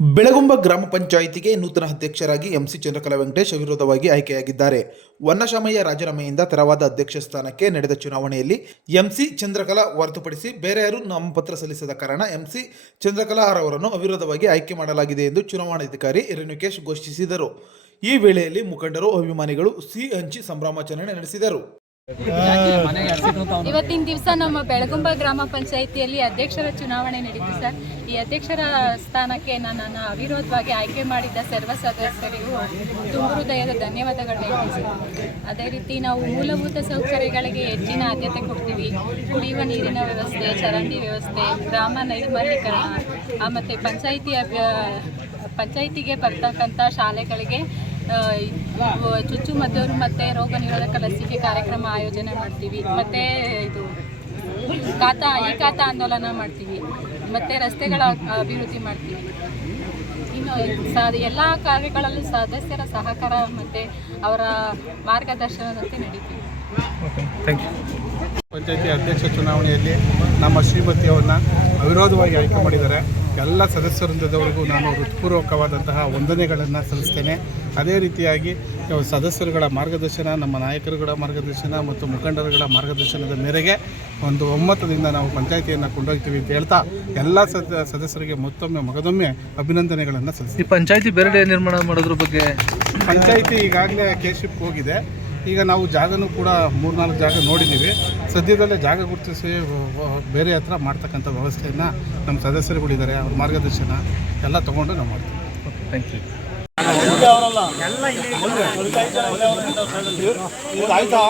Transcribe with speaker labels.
Speaker 1: ಬೆಳಗುಂಬ ಗ್ರಾಮ ಪಂಚಾಯಿತಿಗೆ ನೂತನ ಅಧ್ಯಕ್ಷರಾಗಿ ಎಂಸಿ ಚಂದ್ರಕಲಾ ವೆಂಕಟೇಶ್ ಅವಿರೋಧವಾಗಿ ಆಯ್ಕೆಯಾಗಿದ್ದಾರೆ. ವನ್ನಶಾಮಯ್ಯ ರಾಜೀನಾಮೆಯಿಂದ ತೆರವಾದ ಅಧ್ಯಕ್ಷ ಸ್ಥಾನಕ್ಕೆ ನಡೆದ ಚುನಾವಣೆಯಲ್ಲಿ ಎಂಸಿ ಚಂದ್ರಕಲಾ ಹೊರತುಪಡಿಸಿ ಬೇರೆ ಯಾರು ನಾಮಪತ್ರ ಸಲ್ಲಿಸದ ಕಾರಣ ಎಂಸಿ ಚಂದ್ರಕಲಾ ಅವರನ್ನು ಅವಿರೋಧವಾಗಿ ಆಯ್ಕೆ ಮಾಡಲಾಗಿದೆ ಎಂದು ಚುನಾವಣಾಧಿಕಾರಿ ರೇಣುಕೇಶ್ ಘೋಷಿಸಿದರು. ಈ ವೇಳೆಯಲ್ಲಿ ಮುಖಂಡರು ಅಭಿಮಾನಿಗಳು ಸಿಹಿ ಹಂಚಿ ಸಂಭ್ರಮಾಚರಣೆ ನಡೆಸಿದರು.
Speaker 2: ಇವತ್ತಿನ ದಿವಸ ನಮ್ಮ ಬೆಳಗುಂಬ ಗ್ರಾಮ ಪಂಚಾಯಿತಿಯಲ್ಲಿ ಅಧ್ಯಕ್ಷರ ಚುನಾವಣೆ ನಡೀತು ಸರ್. ಈ ಅಧ್ಯಕ್ಷರ ಸ್ಥಾನಕ್ಕೆ ನನ್ನನ್ನು ಅವಿರೋಧವಾಗಿ ಆಯ್ಕೆ ಮಾಡಿದ್ದ ಸರ್ವ ಸದಸ್ಯರಿಗೂ ತುಂಬ ಹೃದಯದ ಧನ್ಯವಾದಗಳನ್ನ ಅದೇ ರೀತಿ ನಾವು ಮೂಲಭೂತ ಸೌಕರ್ಯಗಳಿಗೆ ಹೆಚ್ಚಿನ ಆದ್ಯತೆ ಕೊಡ್ತೀವಿ. ಕುಡಿಯುವ ನೀರಿನ ವ್ಯವಸ್ಥೆ, ಚರಂಡಿ ವ್ಯವಸ್ಥೆ, ಗ್ರಾಮ ನೈರ್ಮಲೀಕರಣ ಮತ್ತು ಪಂಚಾಯಿತಿ ಪಂಚಾಯಿತಿಗೆ ಬರ್ತಕ್ಕಂಥ ಶಾಲೆಗಳಿಗೆ ಆ, ಮದ್ದವರು ಮತ್ತೆ ರೋಗ ನಿರೋಧಕ ಲಸಿಕೆ ಕಾರ್ಯಕ್ರಮ ಆಯೋಜನೆ ಮಾಡ್ತೀವಿ. ಮತ್ತು ಇದು ಖಾತಾ ಈ ಖಾತಾ ಆಂದೋಲನ ಮಾಡ್ತೀವಿ. ಮತ್ತು ರಸ್ತೆಗಳ ಅಭಿವೃದ್ಧಿ ಮಾಡ್ತೀವಿ. ಇನ್ನು ಎಲ್ಲ ಕಾರ್ಯಗಳಲ್ಲೂ ಸದಸ್ಯರ ಸಹಕಾರ ಮತ್ತು ಅವರ ಮಾರ್ಗದರ್ಶನದಂತೆ ನಡೀತೀವಿ.
Speaker 3: ಪಂಚಾಯತಿ ಅಧ್ಯಕ್ಷ ಚುನಾವಣೆಯಲ್ಲಿ ನಮ್ಮ ಶ್ರೀಮತಿಯವರನ್ನ ಅವಿರೋಧವಾಗಿ ಆಯ್ಕೆ ಮಾಡಿದ್ದಾರೆ. ಎಲ್ಲ ಸದಸ್ಯವೃಂದದವರಿಗೂ ನಾನು ಹೃತ್ಪೂರ್ವಕವಾದಂತಹ ವಂದನೆಗಳನ್ನು ಸಲ್ಲಿಸ್ತೇನೆ. ಅದೇ ರೀತಿಯಾಗಿ ಸದಸ್ಯರುಗಳ ಮಾರ್ಗದರ್ಶನ ನಮ್ಮ ನಾಯಕರುಗಳ ಮಾರ್ಗದರ್ಶನ ಮತ್ತು ಮುಖಂಡರುಗಳ ಮಾರ್ಗದರ್ಶನದ ಮೇರೆಗೆ ಒಂದು ಒಮ್ಮತದಿಂದ ನಾವು ಪಂಚಾಯಿತಿಯನ್ನು ಕೊಂಡೊಯ್ತೀವಿ ಅಂತ ಹೇಳ್ತಾ ಎಲ್ಲ ಸದ ಸದಸ್ಯರಿಗೆ ಮತ್ತೊಮ್ಮೆ ಮಗದೊಮ್ಮೆ ಅಭಿನಂದನೆಗಳನ್ನು ಸಲ್ಲಿಸಿ
Speaker 4: ಈ ಪಂಚಾಯತಿ ಬೇರೆ ನಿರ್ಮಾಣ ಮಾಡೋದ್ರ ಬಗ್ಗೆ?
Speaker 3: ಪಂಚಾಯಿತಿ ಈಗಾಗಲೇ ಕೇಶಿಪ್ ಹೋಗಿದೆ. ಈಗ ನಾವು ಜಾಗನೂ ಕೂಡ ಮೂರ್ನಾಲ್ಕು ಜಾಗ ನೋಡಿದ್ದೀವಿ. ಸದ್ಯದಲ್ಲೇ ಜಾಗ ಗುರುತಿಸಿ ಬೇರೆ ಹತ್ರ ಮಾಡ್ತಕ್ಕಂಥ ವ್ಯವಸ್ಥೆಯನ್ನು ನಮ್ಮ ಸದಸ್ಯರುಗಳಿದ್ದಾರೆ ಅವ್ರ ಮಾರ್ಗದರ್ಶನ ಎಲ್ಲ ತೊಗೊಂಡು ನಾವು ಮಾಡ್ತೀವಿ
Speaker 4: ಥ್ಯಾಂಕ್ ಯು
Speaker 3: ಆಯ್ತಾ